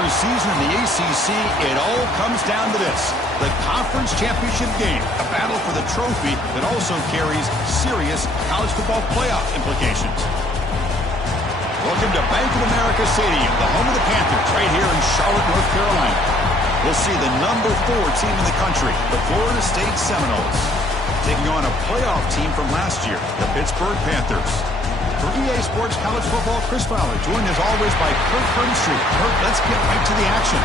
regular season in the ACC, it all comes down to this. The conference championship game, a battle for the trophy that also carries serious college football playoff implications. Welcome to Bank of America Stadium, the home of the Panthers, right here in Charlotte, North Carolina. We'll see the number 4 team in the country, the Florida State Seminoles, taking on a playoff team from last year, the Pittsburgh Panthers. For EA Sports College Football, Chris Fowler, joined as always by Kirk Herbstreit. Kirk, let's get right to the action.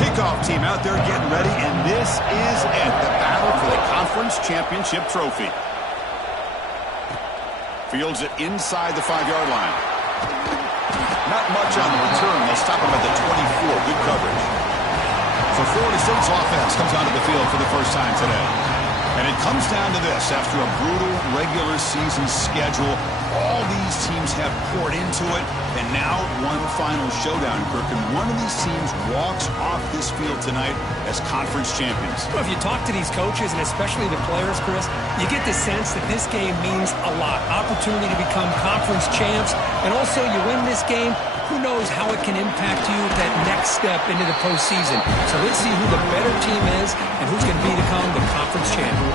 Kickoff team out there getting ready, and this is it, the battle for the conference championship trophy. Fields it inside the 5-yard line. Not much on the return. They'll stop him at the 24. Good coverage. So Florida State's offense comes onto the field for the first time today. And it comes down to this. After a brutal regular season schedule, all these teams have poured into it. And now one final showdown, Kirk. And one of these teams walks off this field tonight as conference champions. Well, if you talk to these coaches, and especially the players, Chris, you get the sense that this game means a lot. Opportunity to become conference champs. And also, you win this game, who knows how it can impact you that next step into the postseason. So let's see who the better team is and who's going to become the conference champion.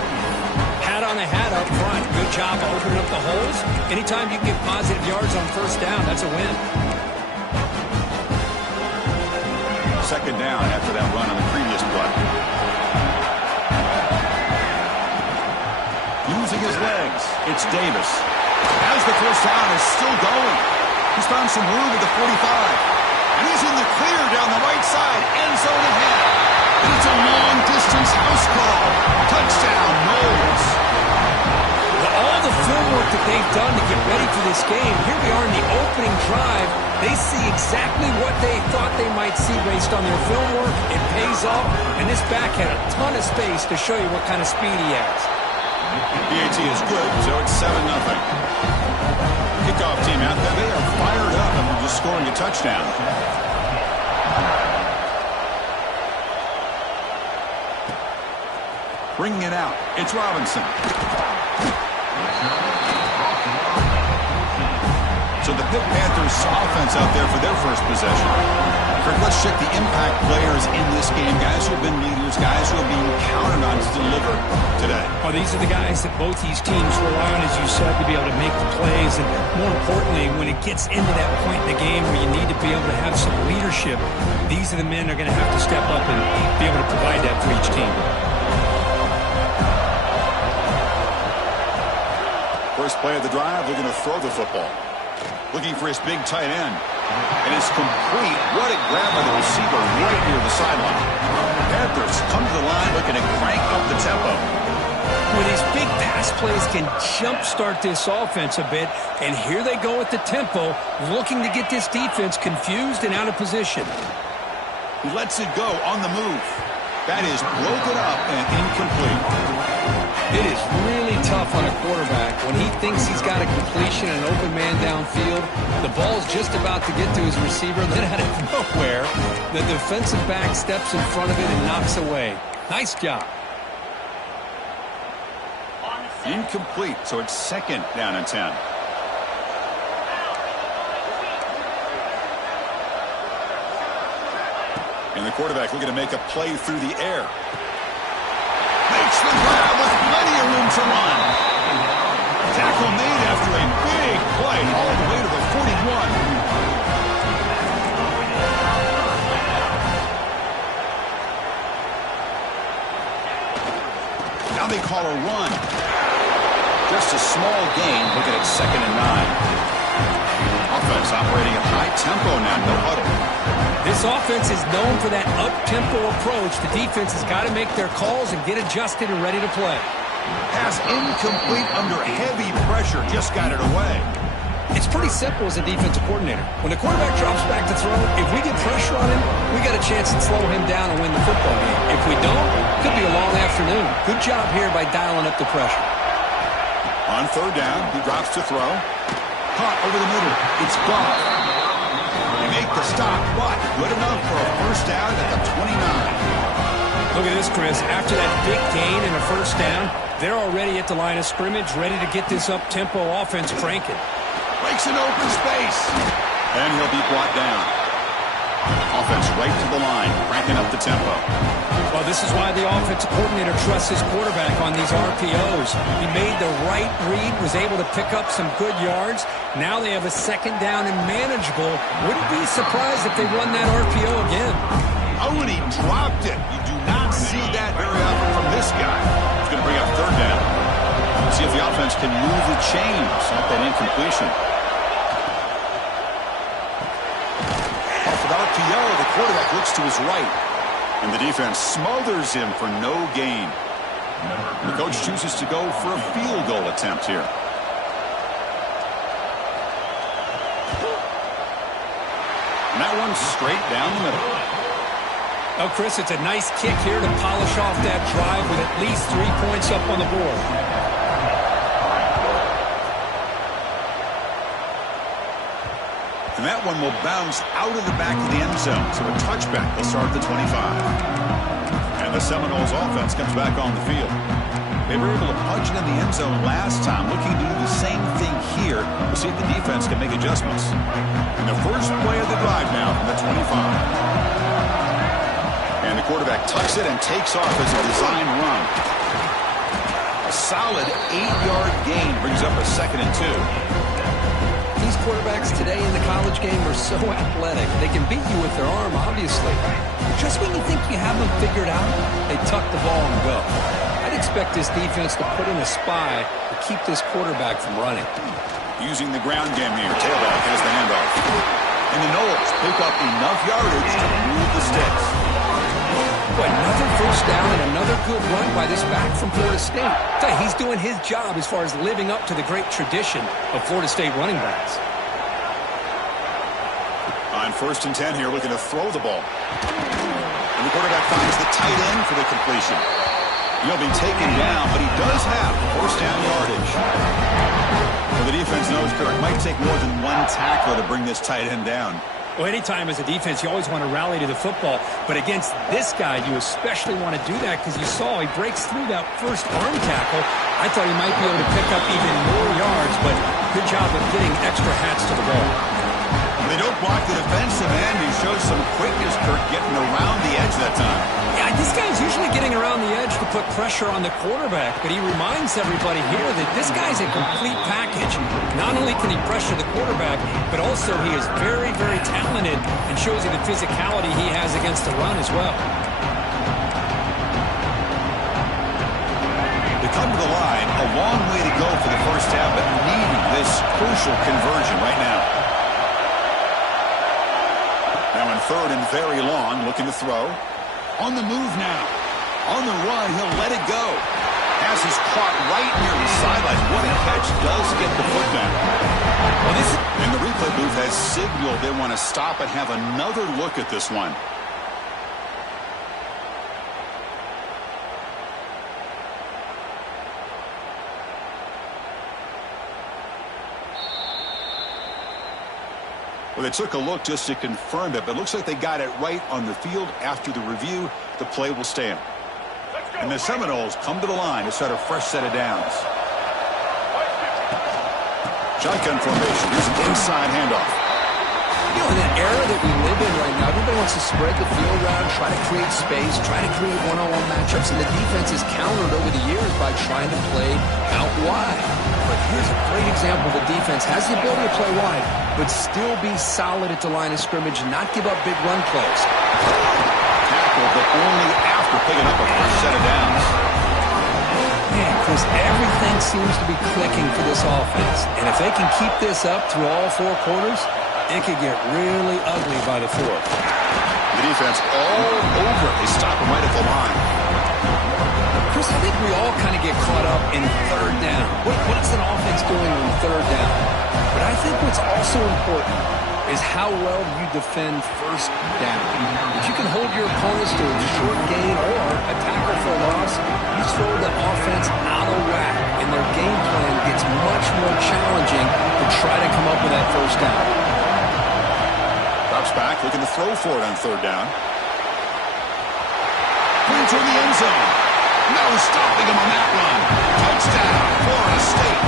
Hat on a hat up front. Good job opening up the holes. Anytime you can get positive yards on first down, that's a win. Second down after that run on the previous play. Using his legs, it's Davis. As the first down is still going. He's found some room at the 45. And he's in the clear down the right side. End zone ahead. And it's a long-distance house call. Touchdown, Knowles. Well, all the film work that they've done to get ready for this game, here we are in the opening drive. They see exactly what they thought they might see based on their film work. It pays off. And this back had a ton of space to show you what kind of speed he has. PAT is good, so it's 7-0. Kickoff team out there, they are fired up after just scoring a touchdown. Bringing it out, it's Robinson. So the Pitt Panthers offense out there for their first possession. Kirk, let's check the impact players in this game. Guys who have been leaders, guys who are being counted on to deliver today. Well, these are the guys that both these teams rely on, as you said, to be able to make the plays. And more importantly, when it gets into that point in the game where you need to be able to have some leadership, these are the men that are going to have to step up and be able to provide that for each team. First play of the drive, they're going to throw the football. Looking for his big tight end. And it's complete. What a grab by the receiver right near the sideline. Panthers come to the line looking to crank up the tempo. Well, these big pass plays can jumpstart this offense a bit. And here they go at the tempo, looking to get this defense confused and out of position. He lets it go on the move. That is broken up and incomplete. It is really tough on a quarterback when he thinks he's got a completion and an open man downfield. The ball's just about to get to his receiver. Then out of nowhere, the defensive back steps in front of it and knocks away. Nice job. Incomplete, so it's second down and 10. And the quarterback looking to make a play through the air. Makes the grab with plenty of room to run. Tackle made after a big play all the way to the 41. Now they call a run. Just a small gain, looking at 2nd and 9. Offense operating at high tempo now, no huddle. This offense is known for that up-tempo approach. The defense has got to make their calls and get adjusted and ready to play. Pass incomplete under heavy pressure. Just got it away. It's pretty simple as a defensive coordinator. When the quarterback drops back to throw, if we get pressure on him, we got a chance to slow him down and win the football game. If we don't, it could be a long afternoon. Good job here by dialing up the pressure. On 3rd down, he drops to throw. Caught over the middle. It's Goff. They make the stop, but good enough for a first down at the 29. Look at this, Chris. After that big gain and a first down, they're already at the line of scrimmage, ready to get this up-tempo offense cranking. Breaks an open space. And he'll be brought down. Offense right to the line, cranking up the tempo. Well, this is why the offensive coordinator trusts his quarterback on these RPOs. He made the right read, was able to pick up some good yards. Now they have a second down and manageable. Wouldn't be surprised if they run that RPO again. Oh, and he dropped it. You do not see that very often from this guy. He's going to bring up third down. See if the offense can move the chains at that incompletion. Off with RPO, the quarterback looks to his right. And the defense smothers him for no gain. The coach chooses to go for a field goal attempt here. And that one's straight down the middle. Oh, Chris, it's a nice kick here to polish off that drive with at least 3 points up on the board. And that one will bounce out of the back of the end zone. So a touchback will start at the 25. And the Seminoles offense comes back on the field. They were able to punch it in the end zone last time, looking to do the same thing here to see if the defense can make adjustments. And the first play of the drive now from the 25. And the quarterback tucks it and takes off as a design run. A solid 8-yard gain brings up a 2nd and 2. These quarterbacks today in the college game are so athletic. They can beat you with their arm, obviously. But just when you think you have them figured out, they tuck the ball and go. I'd expect this defense to put in a spy to keep this quarterback from running. Using the ground game here. Tailback has the handoff. And the Noles pick up enough yardage to move the sticks. Boy, another first down and another good run by this back from Florida State. He's doing his job as far as living up to the great tradition of Florida State running backs. On 1st and 10 here, looking to throw the ball. And the quarterback finds the tight end for the completion. He'll be taken down, but he does have first down yardage. Well, the defense knows Kirk might take more than one tackler to bring this tight end down. Well, anytime as a defense, you always want to rally to the football. But against this guy, you especially want to do that because you saw he breaks through that first arm tackle. I thought he might be able to pick up even more yards, but good job of getting extra hats to the ball. They don't block the defensive end. He shows some quickness, Kirk, getting around the edge that time. Yeah, this guy's usually getting around the edge to put pressure on the quarterback, but he reminds everybody here that this guy's a complete package. Not only can he pressure the quarterback, but also he is very, very talented and shows you the physicality he has against the run as well. They come to the line, a long way to go for the first half, but needing this crucial conversion right now. Now in 3rd and very long, looking to throw. On the move now. On the run, he'll let it go. Pass is caught right near the sidelines. What a catch, does get the foot down. Well, and the replay booth has signaled they want to stop and have another look at this one. Well, they took a look just to confirm it, but it looks like they got it right on the field. After the review, the play will stand. And the Seminoles come to the line to start a fresh set of downs. Shotgun formation. Here's an inside handoff. You know, in the era that we live in right now, everybody wants to spread the field around, try to create space, try to create one-on-one matchups, and the defense is countered over the years by trying to play out wide. But here's a great example. The defense has the ability to play wide, but still be solid at the line of scrimmage and not give up big run plays. Tackle, but only after picking up a fresh set of downs. Man, Chris, everything seems to be clicking for this offense. And if they can keep this up through all 4 quarters, it could get really ugly by the 4th. The defense all over it. They stop him right at the line. Chris, I think we all kind of get caught up in 3rd down. What's an offense doing on 3rd down? But I think what's also important is how well you defend 1st down. If you can hold your opponents to a short gain or a tackle for a loss, you throw the offense out of whack, and their game plan gets much more challenging to try to come up with that 1st down. Drops back, looking to throw for it on 3rd down. Points toward the end zone. No stopping him on that run. Touchdown, Florida State.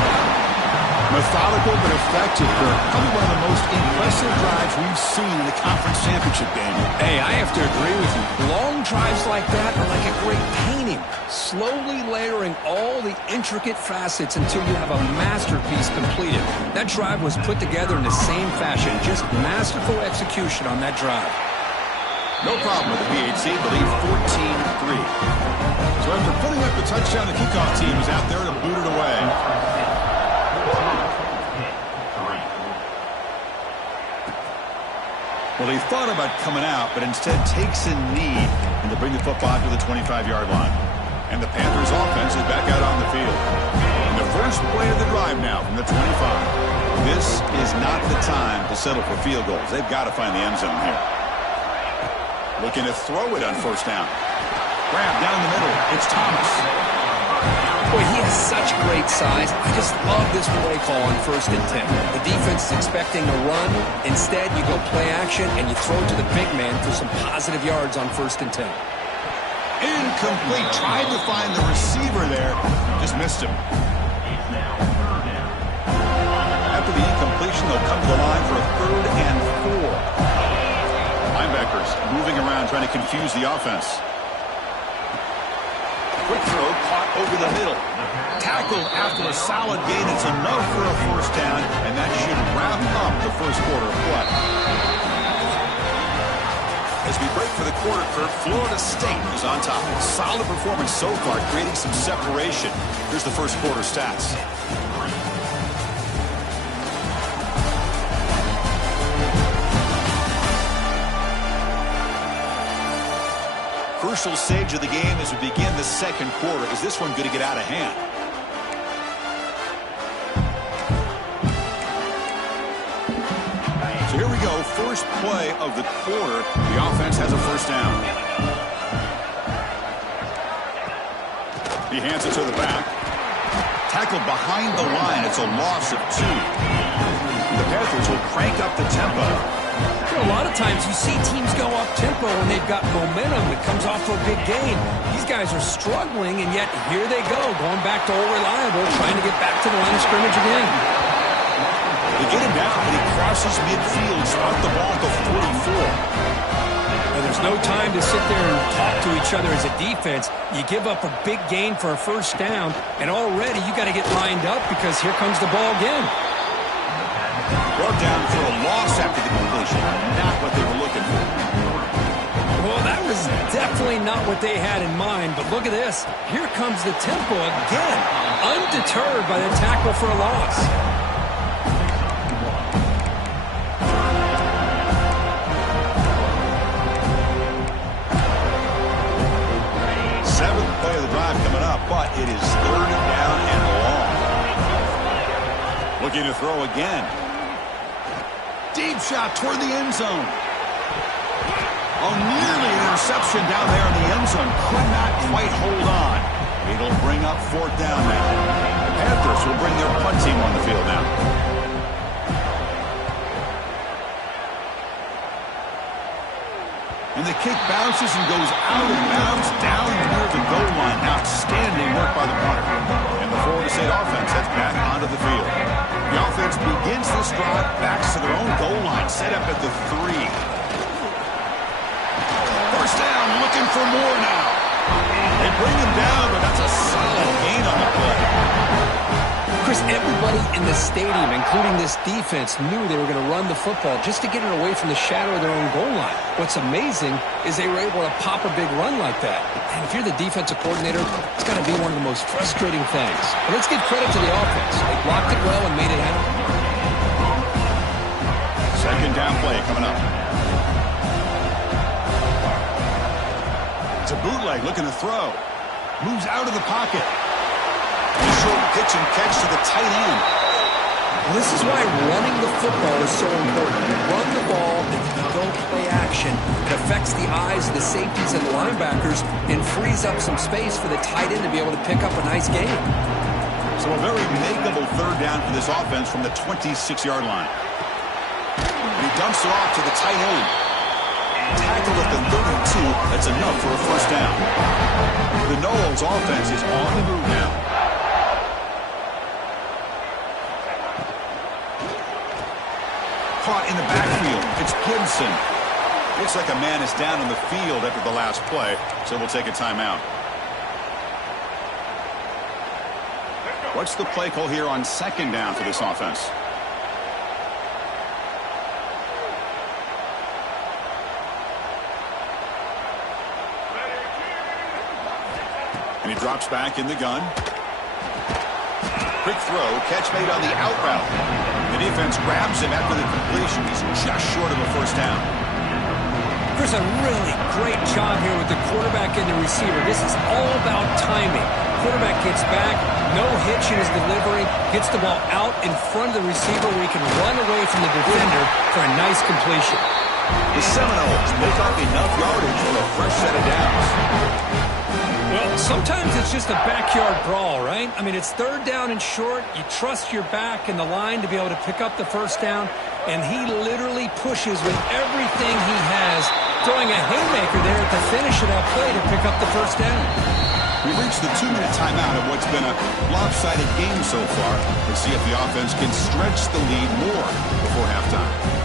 Methodical but effective, Kirk. Probably one of the most impressive drives we've seen in the conference championship game. Hey, I have to agree with you. Long drives like that are like a great painting. Slowly layering all the intricate facets until you have a masterpiece completed. That drive was put together in the same fashion. Just masterful execution on that drive. No problem with the PHC, believe 14-3. So after putting up the touchdown, the kickoff team is out there to boot it away. Well, he thought about coming out, but instead takes a knee and to bring the football to the 25-yard line. And the Panthers offense is back out on the field. And the first play of the drive now from the 25. This is not the time to settle for field goals. They've got to find the end zone here. Looking to throw it on first down. Grab down the middle. It's Thomas. Boy, he has such great size. I just love this play call on 1st and 10. The defense is expecting a run. Instead, you go play action, and you throw to the big man for some positive yards on 1st and 10. Incomplete. Tried to find the receiver there. Just missed him. After the incompletion, they'll come to the line for a 3rd and 4. Linebackers moving around, trying to confuse the offense. Quick throw caught over the middle. Tackled after a solid gain. It's enough for a first down, and that should wrap up the first quarter of play. As we break for the quarter, Kirk, Florida State is on top. Solid performance so far, creating some separation. Here's the first quarter stats. Crucial stage of the game as we begin the second quarter. Is this one going to get out of hand? So here we go. First play of the quarter. The offense has a first down. He hands it to the back. Tackled behind the line. It's a loss of 2. The Panthers will crank up the tempo. A lot of times you see teams go up-tempo when they've got momentum. It comes off to a big gain. These guys are struggling, and yet here they go, going back to old reliable, trying to get back to the line of scrimmage again. They get him down, but he crosses midfield, spot the ball to 44. And there's no time to sit there and talk to each other as a defense. You give up a big gain for a first down, and already you got to get lined up because here comes the ball again. Brought down for a loss after the completion. Not what they were looking for. Well, that was definitely not what they had in mind, but look at this. Here comes the tempo again. Undeterred by the tackle for a loss. Seventh play of the drive coming up, but it is 3rd down and long. Looking to throw again. Deep shot toward the end zone. Oh, nearly an interception down there in the end zone. Could not quite hold on. It'll bring up 4th down now. The Panthers will bring their punt team on the field now. And the kick bounces and goes out of bounds down near the goal line. Outstanding work by the punter. And the Florida State offense heads back onto the field. The offense begins this drive, backs to their own goal line, set up at the 3. First down, looking for more now. They bring him down, but that's a solid gain on the play. Chris, everybody in the stadium, including this defense, knew they were going to run the football just to get it away from the shadow of their own goal line. What's amazing is they were able to pop a big run like that. And if you're the defensive coordinator, it's got to be one of the most frustrating things. But let's give credit to the offense. They blocked it well and made it happen. Second down play coming up. It's a bootleg looking to throw. Moves out of the pocket. And a short pitch and catch to the tight end. Well, this is why running the football is so important. You run the ball, if you don't play action, it affects the eyes of the safeties and the linebackers and frees up some space for the tight end to be able to pick up a nice gain. So a very makeable 3rd down for this offense from the 26-yard line. And he dumps it off to the tight end. Tackled at the 32. That's enough for a first down. Seminoles offense is on the move now. Caught in the backfield. It's Gibson. Looks like a man is down on the field after the last play, so we'll take a timeout. What's the play call here on second down for this offense? And he drops back in the gun. Quick throw, catch made on the out route. The defense grabs him after the completion. He's just short of a first down. There's a really great job here with the quarterback and the receiver. This is all about timing. Quarterback gets back, no hitch in his delivery, gets the ball out in front of the receiver where he can run away from the defender for a nice completion. The Seminoles make up enough yardage for a fresh set of downs. Well, sometimes it's just a backyard brawl, right? I mean, it's third down and short. You trust your back and the line to be able to pick up the first down, and he literally pushes with everything he has, throwing a haymaker there at the finish of that play to pick up the first down. We reached the 2-minute timeout of what's been a lopsided game so far. Let's see if the offense can stretch the lead more before halftime.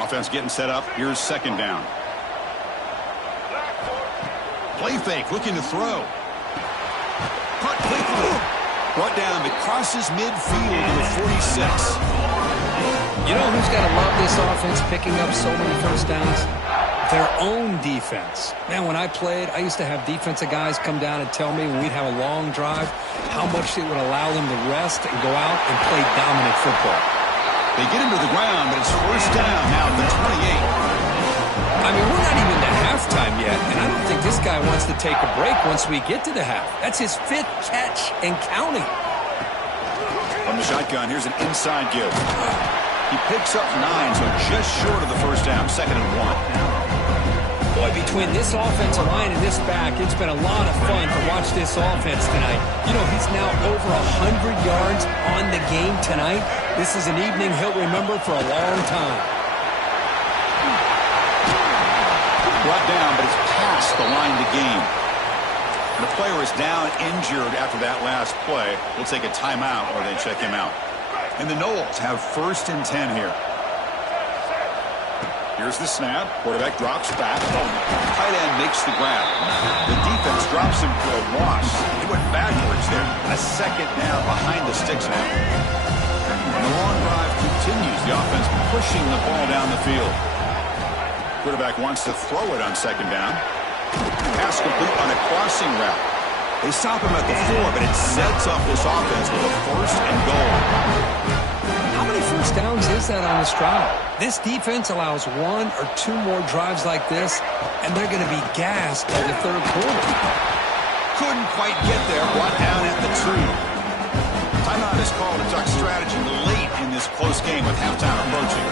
Offense getting set up. Here's second down. Play fake, looking to throw. Caught quickly. Brought down, but crosses midfield to the 46. You know who's got to love this offense picking up so many first downs? Their own defense. Man, when I played, I used to have defensive guys come down and tell me when we'd have a long drive how much it would allow them to rest and go out and play dominant football. They get him to the ground, but it's first down now at the 28. I mean, we're not even to halftime yet, and I don't think this guy wants to take a break once we get to the half. That's his 5th catch and counting. From the shotgun, here's an inside give. He picks up 9, so just short of the first down, 2nd and 1. Boy, between this offensive line and this back, it's been a lot of fun to watch this offense tonight. You know, he's now over 100 yards on the game tonight. This is an evening he'll remember for a long time. Brought down, but it's past the line to gain. The player is down injured after that last play. We'll take a timeout or they check him out. And the Noles have 1st and 10 here. Here's the snap. Quarterback drops back. Tight end makes the grab. The defense drops him for a loss. He went backwards there. A 2nd down behind the sticks now. And the long drive continues. The offense pushing the ball down the field. Quarterback wants to throw it on 2nd down. Pass complete on a crossing route. They stop him at the 4, but it sets up this offense with a 1st and goal. How many first downs is that on this drive? This defense allows 1 or 2 more drives like this, and they're going to be gassed by the 3rd quarter. Couldn't quite get there. Brought down at the 2. Timeout is called to talk strategy late in this close game with halftime approaching.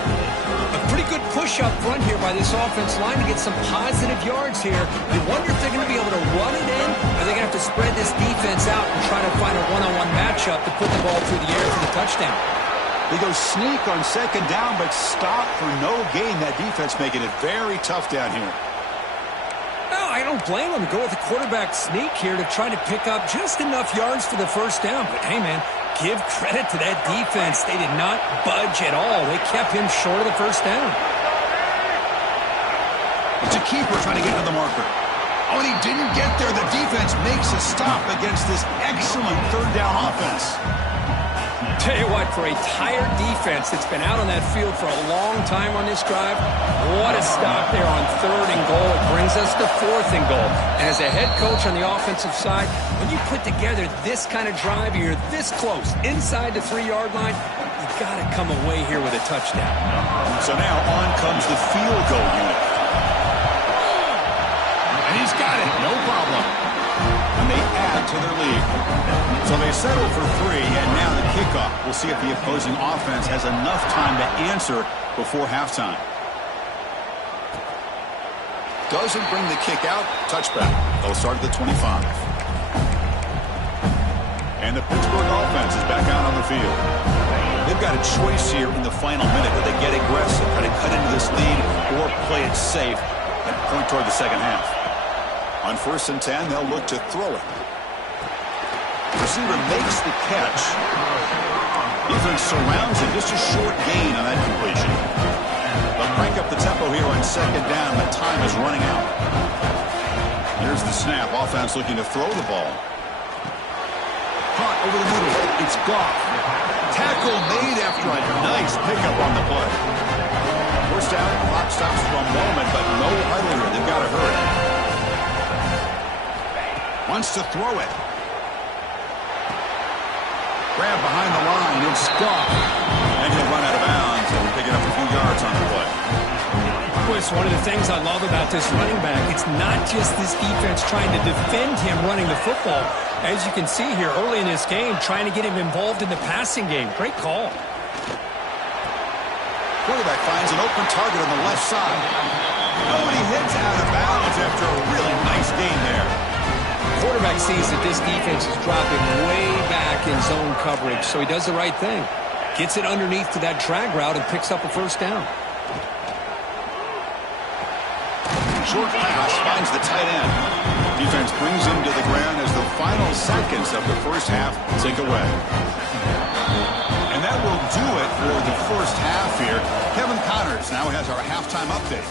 A pretty good push up front here by this offense line to get some positive yards here. You wonder if they're going to be able to run it in, or they're going to have to spread this defense out and try to find a one-on-one matchup to put the ball through the air for the touchdown. They go sneak on 2nd down, but stop for no gain. That defense making it very tough down here. Well, I don't blame them to go with the quarterback sneak here to try to pick up just enough yards for the first down. But, hey, man, give credit to that defense. They did not budge at all. They kept him short of the first down. It's a keeper trying to get to the marker. Oh, and he didn't get there. The defense makes a stop against this excellent 3rd down offense. Tell you what, for a tired defense that's been out on that field for a long time on this drive, what a stop there on 3rd and goal. It brings us to 4th and goal. And as a head coach on the offensive side, when you put together this kind of drive, you're this close, inside the 3-yard line, you got to come away here with a touchdown. So now on comes the field goal unit. And he's got it, no problem. And they add to their lead. So they settle for 3, and now the kickoff. We'll see if the opposing offense has enough time to answer before halftime. Doesn't bring the kick out. Touchback. They'll start at the 25. And the Pittsburgh offense is back out on the field. They've They've got a choice here in the final minute. Do they get aggressive, try to cut into this lead, or play it safe and point toward the second half? On 1st and 10, they'll look to throw it. Receiver makes the catch. Defense surrounds him. Just a short gain on that completion. They'll crank up the tempo here on 2nd down, but time is running out. Here's the snap. Offense looking to throw the ball. Caught over the middle. It's Goff. Tackle made after a nice pickup on the play. 1st down. Clock stops for a moment, but no huddle here. They've got to hurry. Wants to throw it. Grab behind the line. It's Goff. And he'll run out of bounds and pick it up a few yards on the play. One of the things I love about this running back, it's not just this defense trying to defend him running the football. As you can see here early in this game, trying to get him involved in the passing game. Great call. Quarterback finds an open target on the left side. Oh, and he hits out of bounds after a really nice gain there. Quarterback sees that this defense is dropping way back in zone coverage, so he does the right thing. Gets it underneath to that drag route and picks up a 1st down. Short pass finds the tight end. Defense brings him to the ground as the final seconds of the 1st half tick away. And that will do it for the 1st half here. Kevin Connors now has our halftime update.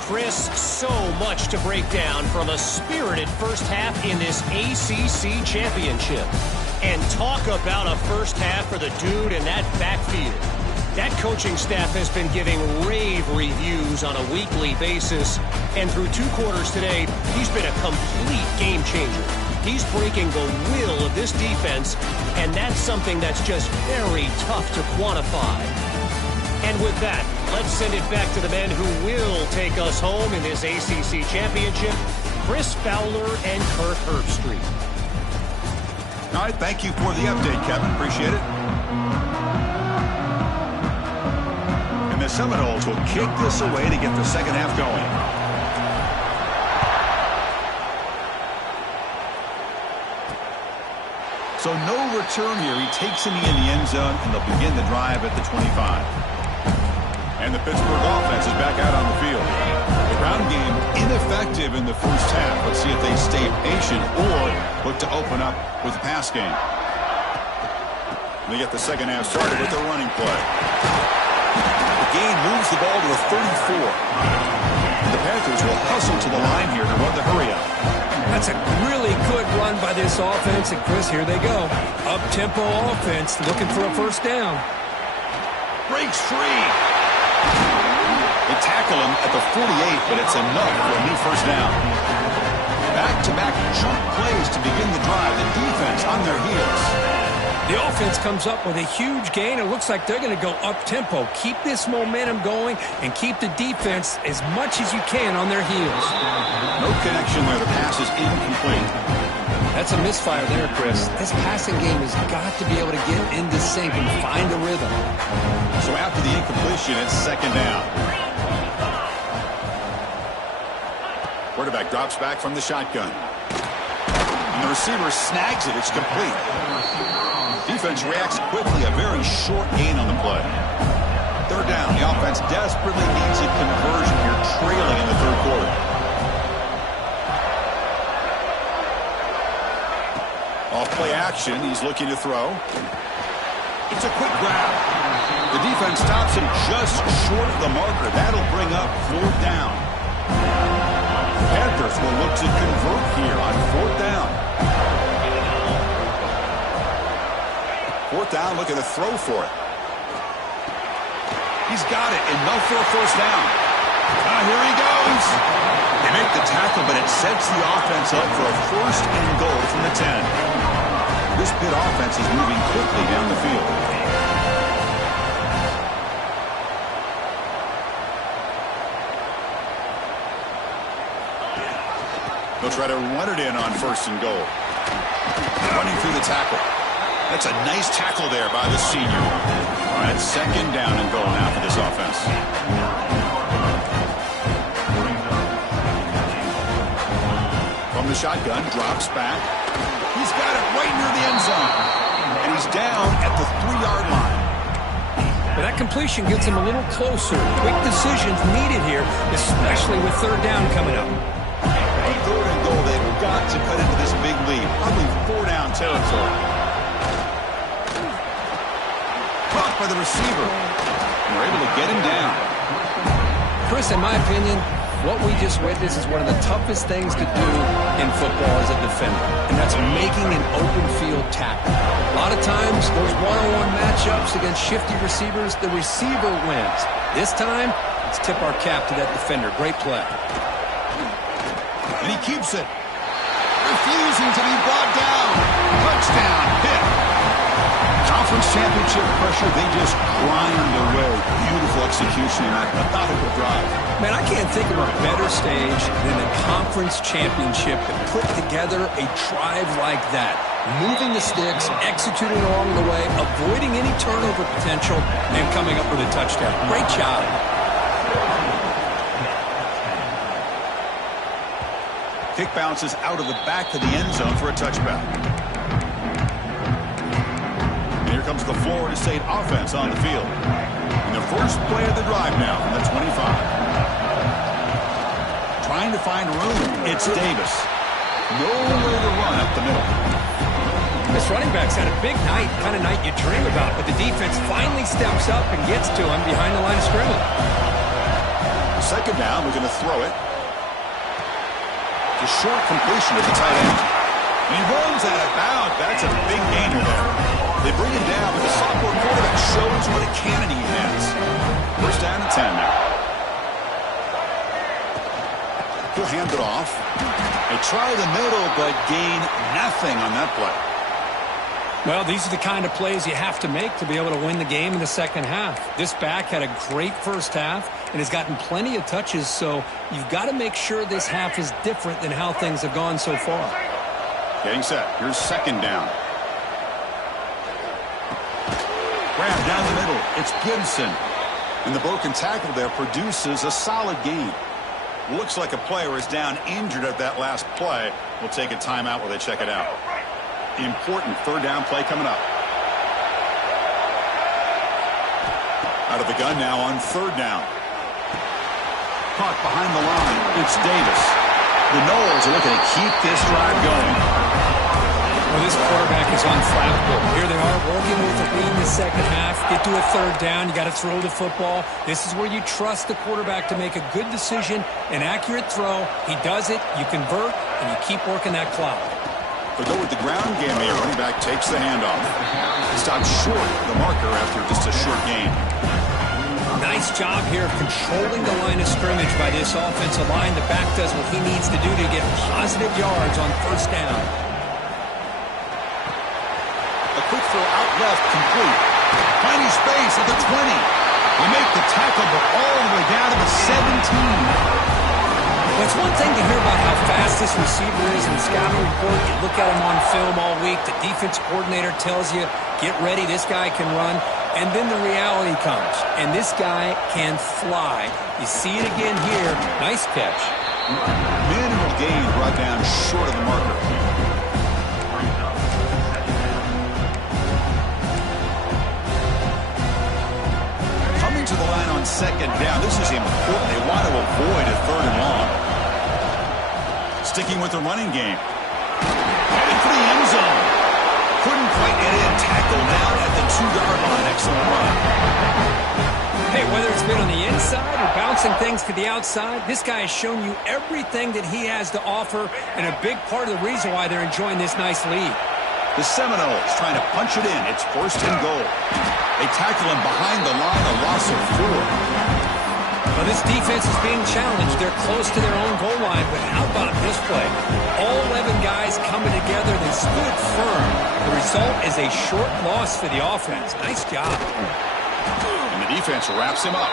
Chris, so much to break down from a spirited 1st half in this ACC championship. And talk about a 1st half for the dude in that backfield. That coaching staff has been giving rave reviews on a weekly basis. And through 2 quarters today, he's been a complete game changer. He's breaking the will of this defense, and that's something that's just very tough to quantify. And with that, let's send it back to the men who will take us home in this ACC championship, Chris Fowler and Kirk Herbstreit. All right, thank you for the update, Kevin. Appreciate it. The Seminoles will kick this away to get the 2nd half going. So no return here. He takes him in the end zone, and they'll begin the drive at the 25. And the Pittsburgh offense is back out on the field. The ground game ineffective in the 1st half. Let's see if they stay patient or look to open up with the pass game. They get the 2nd half started with the running play. Gain moves the ball to the 34. The Panthers will hustle to the line here to run the hurry-up. That's a really good run by this offense. And, Chris, here they go. Up-tempo offense looking for a 1st down. Breaks free. They tackle him at the 48, but it's enough for a new 1st down. Back-to-back jump plays to begin the drive. The defense on their heels. The offense comes up with a huge gain. It looks like they're going to go up-tempo. Keep this momentum going and keep the defense as much as you can on their heels. No connection there. The pass is incomplete. That's a misfire there, Chris. This passing game has got to be able to get into sync and find a rhythm. So after the incompletion, it's 2nd down. Quarterback drops back from the shotgun. And the receiver snags it. It's complete. Defense reacts quickly. A very short gain on the play. 3rd down. The offense desperately needs a conversion here, trailing in the 3rd quarter. Off play action. He's looking to throw. It's a quick grab. The defense stops him just short of the marker. That'll bring up 4th down. The Panthers will look to convert here on 4th down. 4th down, looking to throw for it. He's got it. Enough for a 1st down. Here he goes. They make the tackle, but it sets the offense up for a 1st and goal from the 10. This Pitt offense is moving quickly down the field. They'll try to run it in on 1st and goal. Running through the tackle. That's a nice tackle there by the senior. All right, 2nd down and goal now for this offense. From the shotgun, drops back. He's got it right near the end zone. And he's down at the 3-yard line. And that completion gets him a little closer. Quick decisions needed here, especially with third down coming up. On third and goal, they've got to cut into this big lead. Probably 4-down territory. Caught by the receiver. And they're able to get him down. Chris, in my opinion, what we just witnessed is one of the toughest things to do in football as a defender, and that's making an open field tackle. A lot of times, those one-on-one matchups against shifty receivers, the receiver wins. This time, let's tip our cap to that defender. Great play. And he keeps it. Refusing to be brought down. Touchdown, Pitt. Conference championship pressure, they just grind away. Beautiful execution in that methodical drive. Man, I can't think of a better stage than the conference championship to put together a drive like that. Moving the sticks, executing along the way, avoiding any turnover potential, and coming up with a touchdown. Great job. Kick bounces out of the back of the end zone for a touchback. And here comes the Florida State offense on the field. And the first play of the drive now from the 25. Trying to find room. It's Davis. Nowhere to run up the middle. This running back's had a big night, kind of night you dream about, but the defense finally steps up and gets to him behind the line of scrimmage. Second down, we're going to throw it. A short completion to the tight end. And he runs out of bounds. That's a big gainer there. They bring him down, but the sophomore quarterback shows what a cannon he has. First down and 10 now. He'll hand it off. They try the middle, but gain nothing on that play. Well, these are the kind of plays you have to make to be able to win the game in the second half. This back had a great first half and has gotten plenty of touches, so you've got to make sure this half is different than how things have gone so far. Getting set. Here's second down. Grab down the middle. It's Gibson. And the broken tackle there produces a solid gain. Looks like a player is down injured at that last play. We'll take a timeout while they check it out. Important third down play coming up. Out of the gun now on third down. Caught behind the line. It's Davis. The Noles are looking to keep this drive going. Well, this quarterback is unflappable. Here they are working with the lead in the second half. Get to a third down. You got to throw the football. This is where you trust the quarterback to make a good decision, an accurate throw. He does it, you convert, and you keep working that clock. They go with the ground game here. Running back takes the handoff. He stops short of the marker after just a short gain. Nice job here of controlling the line of scrimmage by this offensive line. The back does what he needs to do to get positive yards on first down. A quick throw out left, complete. Finding space at the 20. They make the tackle, but all the way down to the 17. Well, it's one thing to hear about how fast this receiver is in the scouting report. You look at him on film all week. The defense coordinator tells you, get ready, this guy can run. And then the reality comes, and this guy can fly. You see it again here. Nice catch. Minimal gain brought down short of the marker. Coming to the line on second down. This is important. They want to avoid a third and long. Sticking with the running game. Headed for the end zone. Couldn't quite get in. Tackled down at the 2-yard line. Excellent run. Hey, whether it's been on the inside or bouncing things to the outside, this guy has shown you everything that he has to offer, and a big part of the reason why they're enjoying this nice lead. The Seminoles trying to punch it in. It's first and goal. They tackle him behind the line, a loss of 4. Well, this defense is being challenged. They're close to their own goal line, but how about this play? All 11 guys coming together. They stood firm. The result is a short loss for the offense. Nice job. And the defense wraps him up.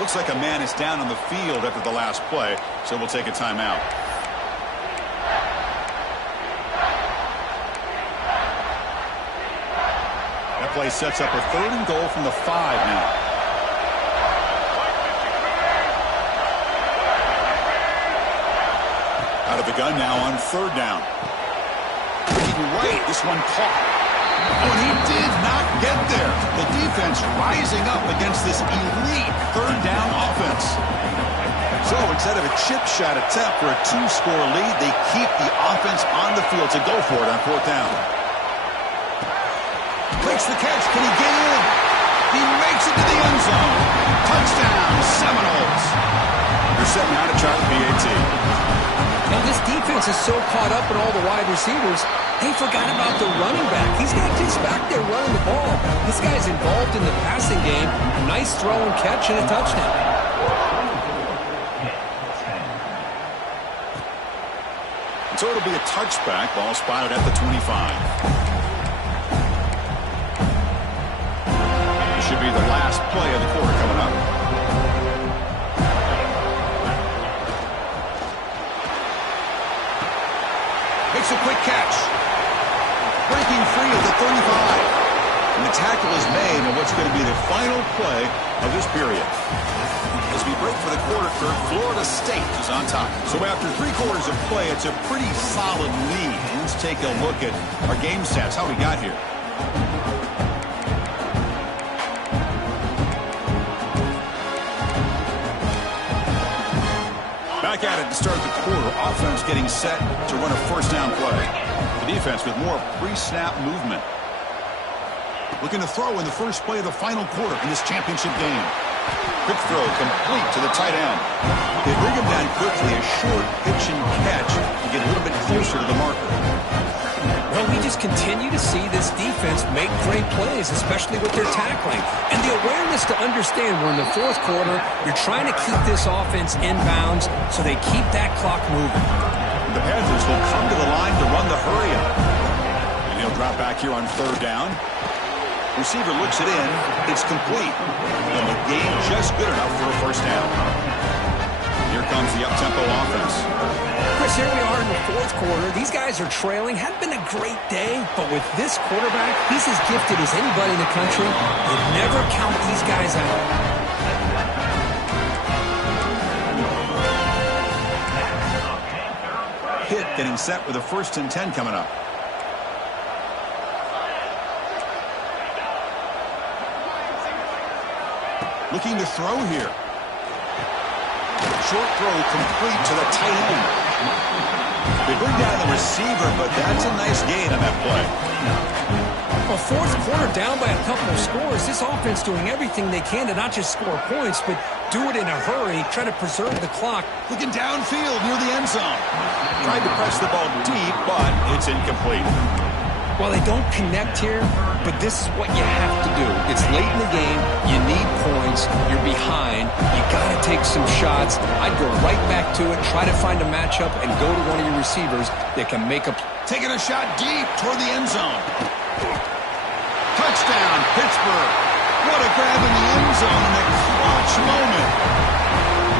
Looks like a man is down on the field after the last play, so we'll take a timeout. That play sets up a third and goal from the 5 now. Out of the gun now on third down. Right, this one caught. Oh, and he did not get there. The defense rising up against this elite third down offense. So instead of a chip shot attempt for a 2-score lead, they keep the offense on the field to go for it on fourth down. Makes the catch. Can he get in? He makes it to the end zone. Touchdown, Seminoles. They're set now to try the PAT. Now this defense is so caught up in all the wide receivers, they forgot about the running back. He's not just back there running the ball. This guy's involved in the passing game. Nice throw and catch and a touchdown. So it'll be a touchback. Ball spotted at the 25. This should be the last play of the quarter coming up. Makes a quick catch. Breaking free of the 35. And the tackle is made on what's going to be the final play of this period. As we break for the quarter, Kirk, Florida State is on top. So after 3 quarters of play, it's a pretty solid lead. Let's take a look at our game stats, how we got here. Back at it to start the quarter. Offense getting set to run a first down play. The defense with more pre-snap movement. Looking to throw in the first play of the final quarter in this championship game. Quick throw complete to the tight end. They bring him down quickly. A short pitch and catch to get a little bit closer to the marker. Well, we just continue to see this defense make great plays, especially with their tackling. And the awareness to understand we're in the fourth quarter, you're trying to keep this offense in bounds so they keep that clock moving. The Panthers will come to the line to run the hurry up. And he'll drop back here on third down. Receiver looks it in. It's complete. And the game just good enough for a first down. Here comes the up-tempo offense. Chris, here we are in the fourth quarter. These guys are trailing. Hadn't been a great day, but with this quarterback, he's as gifted as anybody in the country. You never count these guys out. Pitt getting set with a 1st and 10 coming up. Looking to throw here. Short throw complete to the tight end. They bring down the receiver, but that's a nice gain on that play. Well, fourth quarter down by a couple of scores. This offense doing everything they can to not just score points, but do it in a hurry, try to preserve the clock. Looking downfield near the end zone. Tried to press the ball deep, but it's incomplete. Well, they don't connect here, but this is what you have to do. It's late in the game. You need points. You're behind. You got to take some shots. I'd go right back to it, try to find a matchup, and go to one of your receivers that can make a... Taking a shot deep toward the end zone. Touchdown, Pittsburgh. What a grab in the end zone in a clutch moment.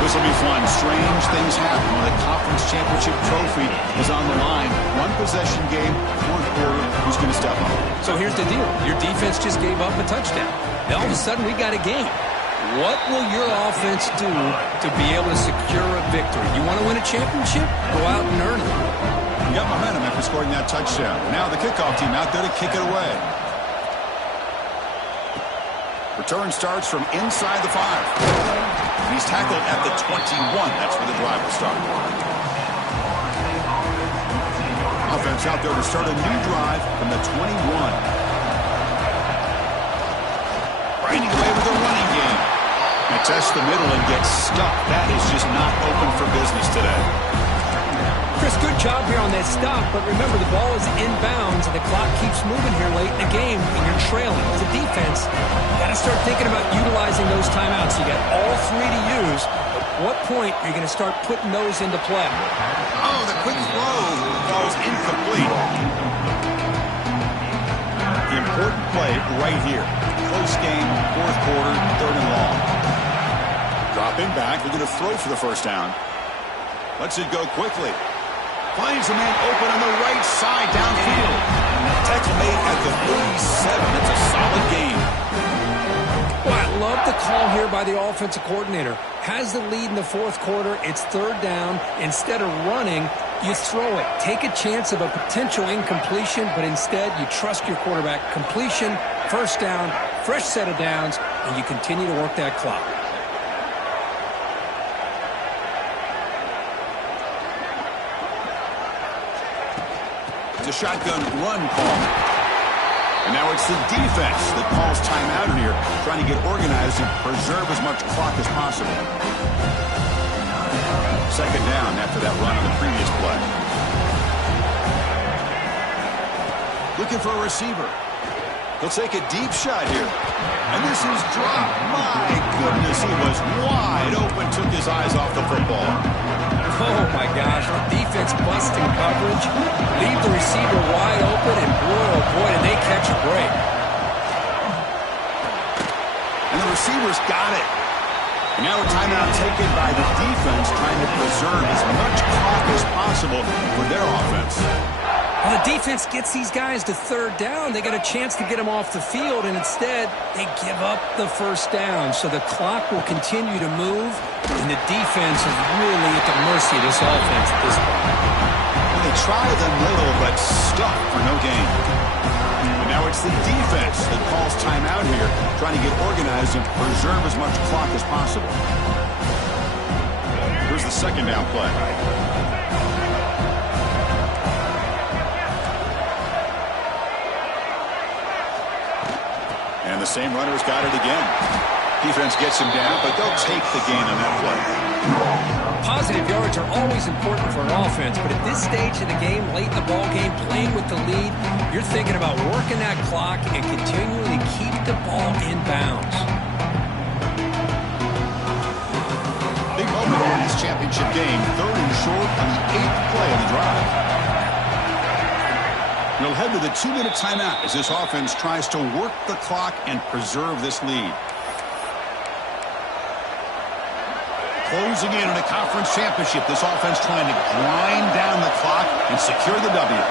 This will be fun. Strange things happen when the conference championship trophy is on the line. One possession game, fourth quarter, who's going to step up? So here's the deal. Your defense just gave up a touchdown. Now all of a sudden we got a game. What will your offense do to be able to secure a victory? You want to win a championship? Go out and earn it. You got momentum after scoring that touchdown. Now the kickoff team out there to kick it away. Return starts from inside the 5. And he's tackled at the 21. That's where the drive will start. Offense out there to start a new drive from the 21. Grinding away with a running game. And test the middle and get stuck. That is just not open for business today. Chris, good job here on that stop, but remember the ball is inbounds and the clock keeps moving here late in the game and you're trailing. As a defense, you got to start thinking about utilizing those timeouts. You got all 3 to use. At what point are you going to start putting those into play? Oh, the quick throw falls incomplete. The important play right here. Close game, fourth quarter, 3rd and long. Dropping back, looking to throw for the first down. Lets it go quickly. Finds a man open on the right side downfield. Tackle made at the 37. It's a solid game. Well, I love the call here by the offensive coordinator. Has the lead in the fourth quarter. It's 3rd down. Instead of running, you throw it. Take a chance of a potential incompletion, but instead you trust your quarterback. Completion, First down, fresh set of downs, and you continue to work that clock. It's a shotgun run call. And now it's the defense that calls timeout in here, trying to get organized and preserve as much clock as possible. Second down after that run on the previous play. Looking for a receiver. He'll take a deep shot here. And this is dropped. My goodness, he was wide open, took his eyes off the football. Oh, my gosh. The defense busting coverage. Leave the receiver wide open, and boy, oh boy, did they catch a break. And the receivers got it. And now a timeout taken by the defense, trying to preserve as much clock as possible for their offense. Well, the defense gets these guys to third down. They got a chance to get them off the field, and instead they give up the first down. So the clock will continue to move, and the defense is really at the mercy of this offense at this point. Well, they try the middle, but stuck for no gain. And now it's the defense that calls timeout here, trying to get organized and preserve as much clock as possible. Here's the second down play. And the same runner's got it again. Defense gets him down, but they'll take the gain on that play. Positive yards are always important for an offense, but at this stage of the game, late in the ball game, playing with the lead, you're thinking about working that clock and continuing to keep the ball in bounds. Big moment in this championship game. Third and short on the 8th play of the drive. We'll head to the 2-minute timeout as this offense tries to work the clock and preserve this lead. Closing in on a conference championship, this offense trying to grind down the clock and secure the W.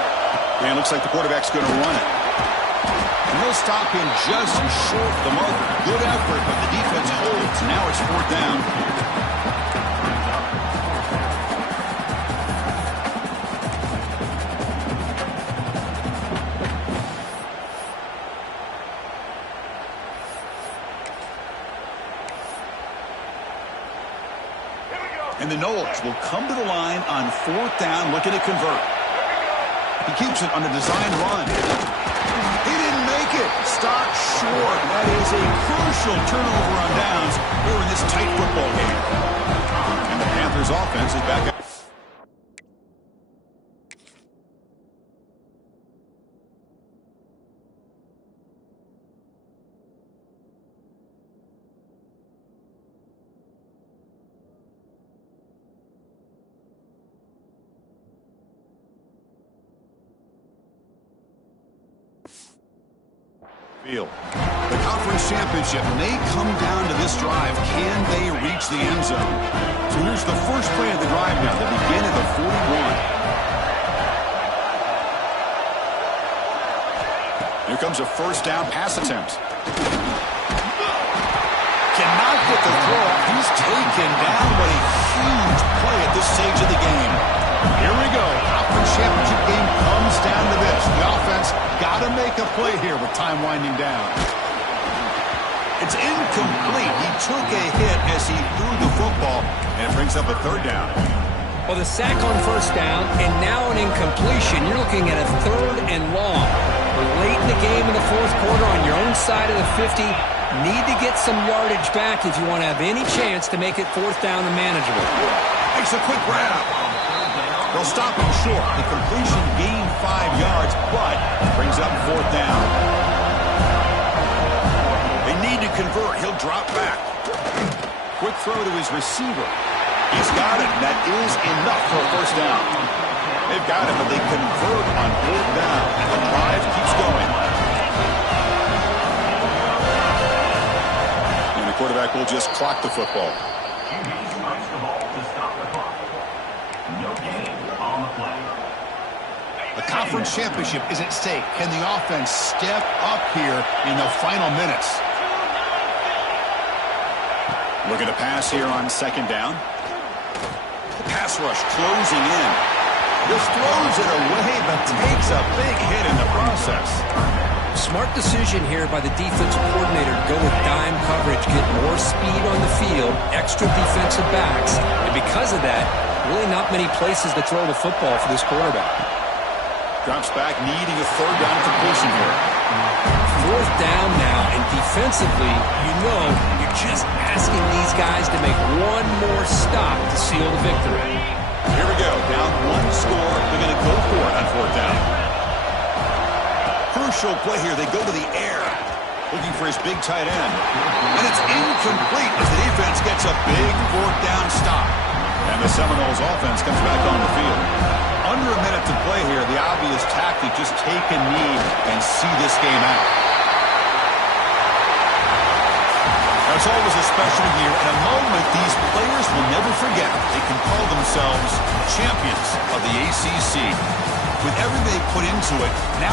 And it looks like the quarterback's going to run it. And he'll stop him just short of the marker. Good effort, but the defense holds. Now it's fourth down. And the Noles will come to the line on fourth down, looking to convert. He keeps it on the design run. He didn't make it. Stopped short. That is a crucial turnover on downs here in this tight football game. And the Panthers offense is back up. Field. The conference championship may come down to this drive. Can they reach the end zone? So here's the first play of the drive now. They begin at the 41. Here comes a first down pass attempt. Cannot get the throw. He's taken down, but a huge play at this stage of the game. Here we go. Conference championship game comes down to this. The offense got to make a play here with time winding down. It's incomplete. He took a hit as he threw the football, and it brings up a third down. Well, the sack on first down, and now an incompletion. You're looking at a third and long. We're late in the game in the fourth quarter on your own side of the 50. Need to get some yardage back if you want to have any chance to make it fourth down and manageable. Makes a quick grab. They'll stop him short. The completion gained 5 yards, but brings up fourth down. They need to convert. He'll drop back. Quick throw to his receiver. He's got it. That is enough for a first down. They've got it, but they convert on fourth down, and the drive keeps going. And the quarterback will just clock the football. The conference championship is at stake. Can the offense step up here in the final minutes? Looking to pass here on second down. The pass rush closing in. Just throws it away, but takes a big hit in the process. Smart decision here by the defensive coordinator to go with dime coverage, get more speed on the field, extra defensive backs, and because of that, really not many places to throw the football for this quarterback. Drops back, needing a third down completion here. Fourth down now, and defensively, you're just asking these guys to make one more stop to seal the victory. Here we go, down one score. They're going to go for it on fourth down. Crucial play here. They go to the air, looking for his big tight end. And it's incomplete as the defense gets a big fourth down stop. And the Seminoles offense comes back on the field. Under a minute to play here, the obvious tactic, just take a knee and see this game out. Now, it's always a special year and a moment these players will never forget. They can call themselves champions of the ACC. With everything they put into it, now